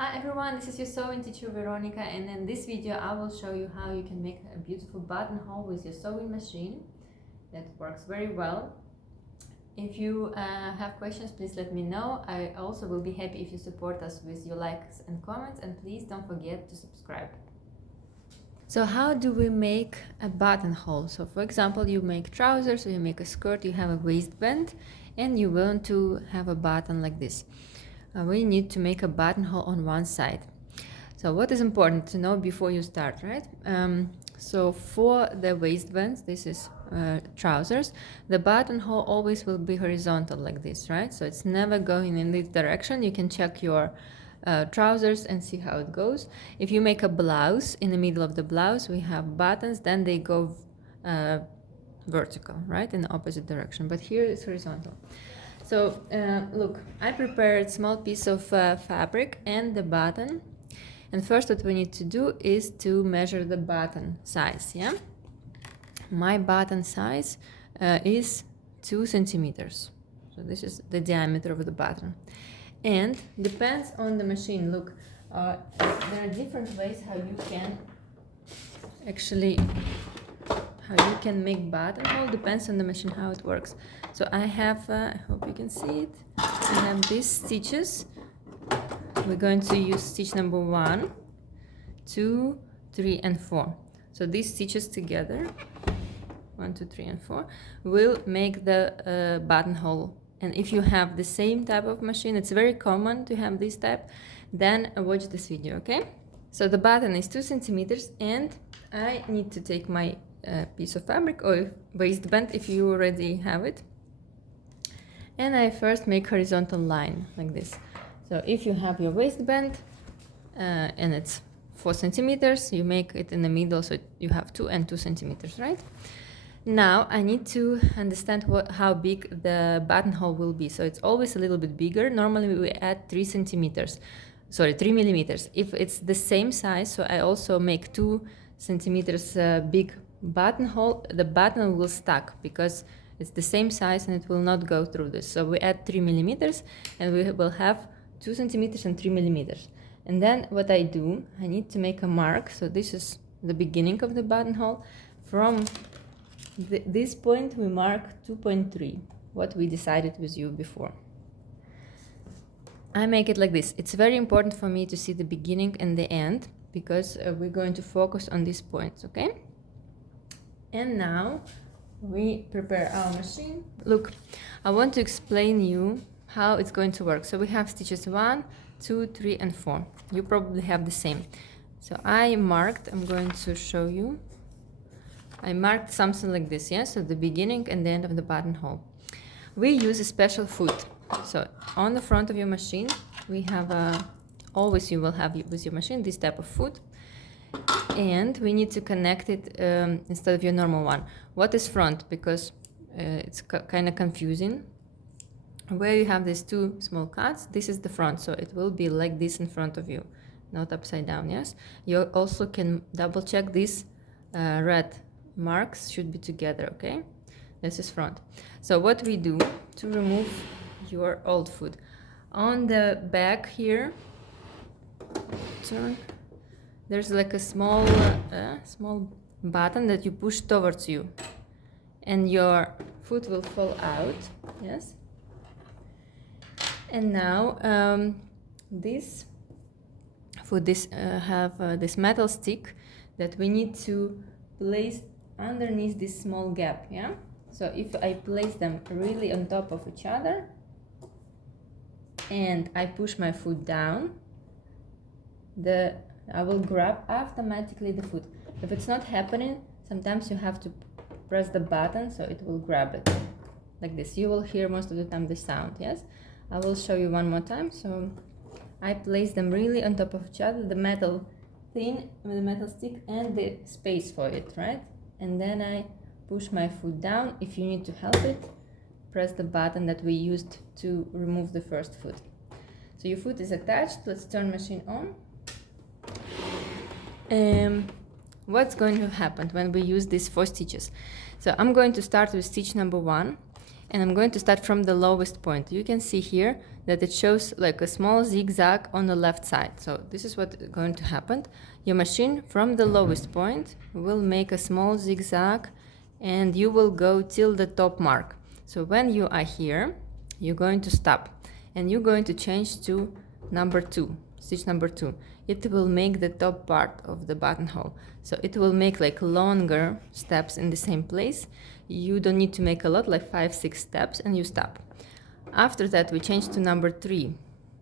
Hi everyone, this is your sewing teacher Veronica, and in this video I will show you how you can make a beautiful buttonhole with your sewing machine that works very well. If you have questions, please let me know. I also will be happy if you support us with your likes and comments, and please don't forget to subscribe. So how do we make a buttonhole? So for example, you make trousers or you make a skirt, you have a waistband and you want to have a button like this. We need to make a buttonhole on one side. So what is important to know before you start, right? So for the waistbands, this is trousers, the buttonhole always will be horizontal like this, right? So it's never going in this direction. You can check your trousers and see how it goes. If you make a blouse, in the middle of the blouse we have buttons, then they go vertical, right, in the opposite direction, but here it's horizontal. So look, I prepared a small piece of fabric and the button, and first what we need to do is to measure the button size. Yeah, my button size is 2 centimeters, so this is the diameter of the button, and depends on the machine. Look, there are different ways how you can actually make buttonhole. Depends on the machine how it works. So I have I hope you can see it. I have these stitches. We're going to use stitch number 1, 2, 3 and 4. So these stitches together, 1, 2, 3 and 4, will make the buttonhole. And if you have the same type of machine, it's very common to have this type, then watch this video, okay? So the button is 2 centimeters, and I need to take my piece of fabric or waistband if you already have it, and I first make horizontal line like this. So if you have your waistband and it's 4 centimeters, you make it in the middle, so you have 2 and 2 centimeters, right? Now I need to understand how big the buttonhole will be. So it's always a little bit bigger. Normally we add 3 millimeters. If it's the same size, so I also make 2 centimeters big buttonhole, the button will stuck because it's the same size and it will not go through this. So we add 3 millimeters and we will have 2 centimeters and 3 millimeters. And then what I do, I need to make a mark. So this is the beginning of the buttonhole. From this point we mark 2.3, what we decided with you before. I make it like this. It's very important for me to see the beginning and the end, because we're going to focus on these points, okay? And now we prepare our machine. Look, I want to explain you how it's going to work. So we have stitches 1, 2, 3 and 4. You probably have the same. So I'm going to show you. I marked something like this, yeah? So the beginning and the end of the buttonhole. We use a special foot. So on the front of your machine, we have always you will have with your machine this type of foot, and we need to connect it instead of your normal one. What is front? Because it's kind of confusing. Where you have these 2 small cuts, this is the front, so it will be like this in front of you, not upside down. Yes, you also can double check these red marks should be together, okay? This is front. So what we do to remove your old foot, on the back here, turn, there's like a small button that you push towards you, and your foot will fall out. Yes. And now this foot, have this metal stick that we need to place underneath this small gap. Yeah. So if I place them really on top of each other and I push my foot down, I will grab automatically the foot. If it's not happening, sometimes you have to press the button so it will grab it like this. You will hear most of the time the sound. Yes, I will show you one more time. So I place them really on top of each other, the metal thin with the metal stick and the space for it, right? And then I push my foot down. If you need to help it, press the button that we used to remove the first foot. So your foot is attached. Let's turn machine on. What's going to happen when we use these 4 stitches? So I'm going to start with stitch number 1, and I'm going to start from the lowest point. You can see here that it shows like a small zigzag on the left side. So this is what's going to happen. Your machine from the lowest point will make a small zigzag and you will go till the top mark. So when you are here, you're going to stop and you're going to change to number 2, stitch number 2. It will make the top part of the buttonhole. So it will make like longer steps in the same place. You don't need to make a lot, like 5-6 steps, and you stop. After that, we change to number 3.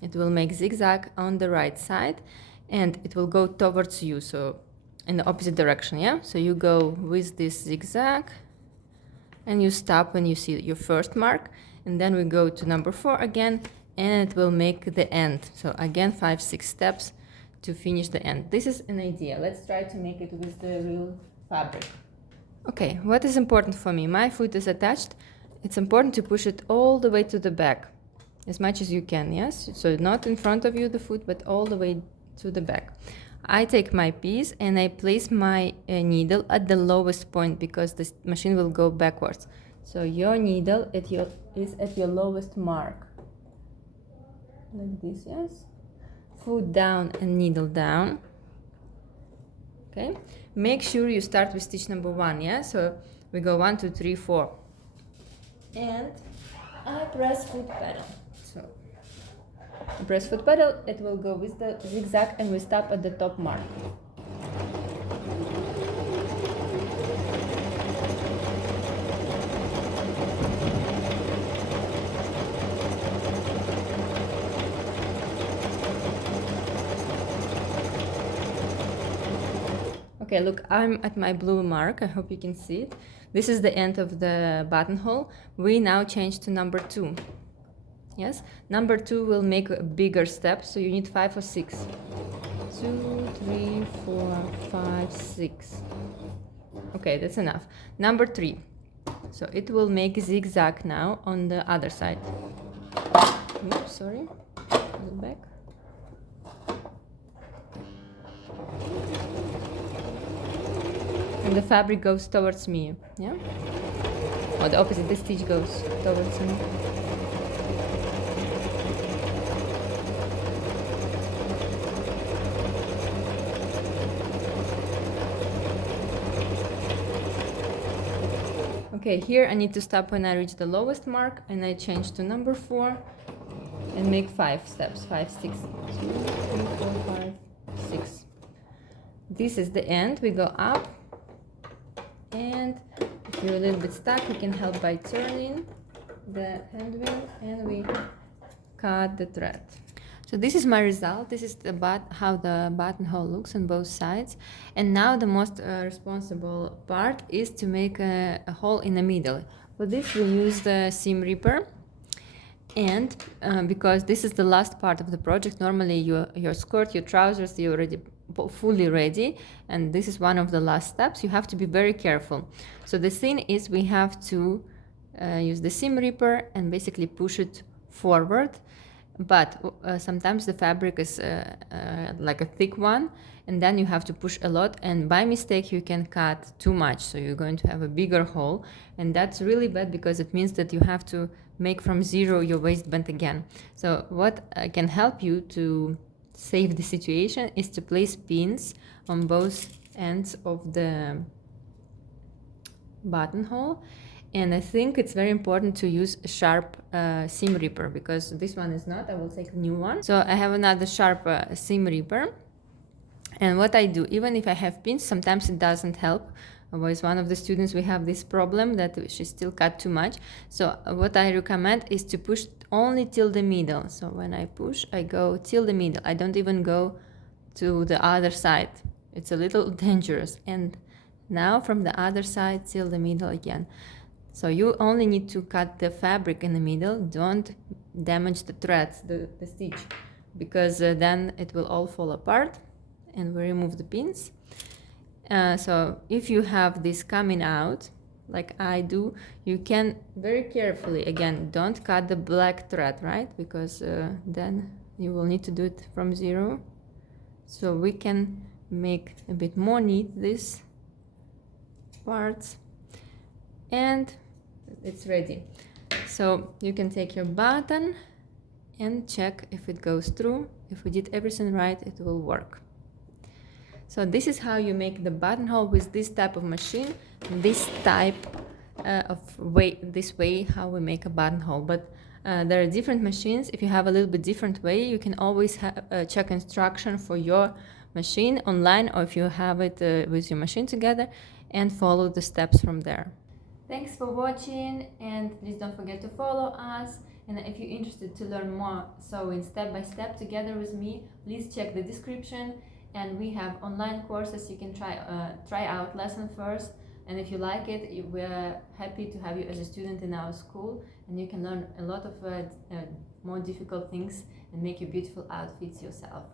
It will make zigzag on the right side and it will go towards you, so in the opposite direction, yeah? So you go with this zigzag and you stop when you see your first mark, and then we go to number 4 again and it will make the end. So again, 5-6 steps to finish the end. This is an idea. Let's try to make it with the real fabric. Okay, what is important for me? My foot is attached. It's important to push it all the way to the back, as much as you can, yes? So not in front of you, the foot, but all the way to the back. I take my piece and I place my needle at the lowest point because the machine will go backwards. So your needle is at your lowest mark. Like this, yes? Foot down and needle down. Okay, make sure you start with stitch number 1, yeah? So we go 1, 2, 3, 4. And I press foot pedal. So I press foot pedal, it will go with the zigzag and we stop at the top mark. Okay, look, I'm at my blue mark. I hope you can see it. This is the end of the buttonhole. We now change to number 2. Yes, number 2 will make a bigger step, so you need 5 or 6. 2, 3, 4, 5, 6. Okay, that's enough. Number 3. So it will make a zigzag now on the other side. Oops, sorry. Put it back. And the fabric goes towards me, yeah? Or the opposite, the stitch goes towards me. Okay, here I need to stop when I reach the lowest mark and I change to number 4 and make 5 steps, 5, 6, 2, 3, 4, 5, 6. This is the end. We go up. And if you're a little bit stuck, you can help by turning the hand wheel and we cut the thread. So this is my result. This is how the buttonhole looks on both sides. And now the most responsible part is to make a hole in the middle. For this we use the seam ripper. And because this is the last part of the project, normally your skirt, your trousers, you're already fully ready, and this is one of the last steps. You have to be very careful. So the thing is, we have to use the seam ripper and basically push it forward, but sometimes the fabric is like a thick one, and then you have to push a lot, and by mistake you can cut too much, so you're going to have a bigger hole, and that's really bad because it means that you have to make from zero your waistband again. So what can help you to save the situation is to place pins on both ends of the buttonhole, and I think it's very important to use a sharp seam ripper because this one is not. I will take a new one. So I have another sharp seam ripper, and what I do, even if I have pins, sometimes it doesn't help. Otherwise, one of the students, we have this problem that she still cut too much. So what I recommend is to push only till the middle. So when I push, I go till the middle. I don't even go to the other side. It's a little dangerous. And now from the other side till the middle again. So you only need to cut the fabric in the middle. Don't damage the threads, the stitch, because then it will all fall apart. And we remove the pins. So if you have this coming out, like I do, you can very carefully, again, don't cut the black thread, right? Because then you will need to do it from zero. So we can make a bit more neat these parts, and it's ready. So you can take your button and check if it goes through. If we did everything right, it will work. So this is how you make the buttonhole with this type of machine, this type this way how we make a buttonhole. But there are different machines. If you have a little bit different way, you can always check instruction for your machine online, or if you have it with your machine together, and follow the steps from there. Thanks for watching, and please don't forget to follow us. And if you're interested to learn more sewing step by step together with me, please check the description. And we have online courses you can try out lesson first. And if you like it, we're happy to have you as a student in our school, and you can learn a lot of more difficult things and make your beautiful outfits yourself.